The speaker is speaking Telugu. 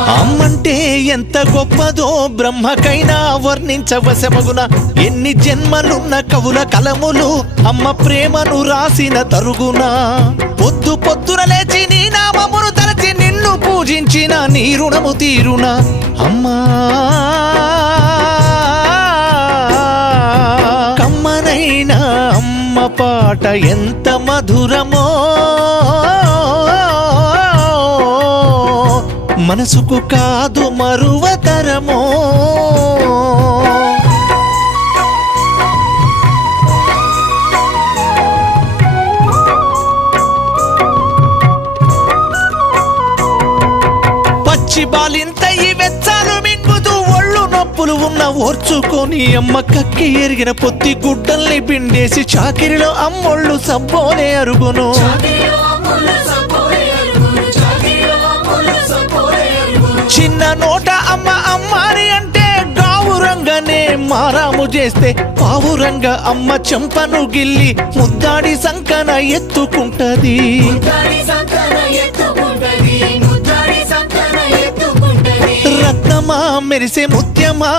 అమ్మంటే ఎంత గొప్పదో బ్రహ్మకైనా వర్ణించవశమగున. ఎన్ని జన్మలున్న కవుల కలములు అమ్మ ప్రేమను రాసిన తరుగున. పొద్దు పొద్దున లేచి నీ నామమును తలచి నిన్ను పూజించిన నీ రుణము తీరున. అమ్మా కమ్మనైనా అమ్మ పాట ఎంత మధురమో, మనసుకు కాదు మరువతరమో. పచ్చి బాలింత ఈ వెచ్చాలు మింగుతూ ఒళ్ళు నొప్పులు ఉన్న ఓర్చుకొని అమ్మ కక్కి ఎరిగిన పొత్తి గుడ్డల్ని పిండేసి చాకిరిలో అమ్మొళ్ళు సబ్బోనే అరుగును. చిన్న నోట అమ్మ అమ్మాని అంటే గావురంగానే మారాము చేస్తే పావురంగా అమ్మ చెంపను గిల్లి ముద్దాడి సంకన ఎత్తుకుంటది. రత్నమా మెరిసే ముత్యమా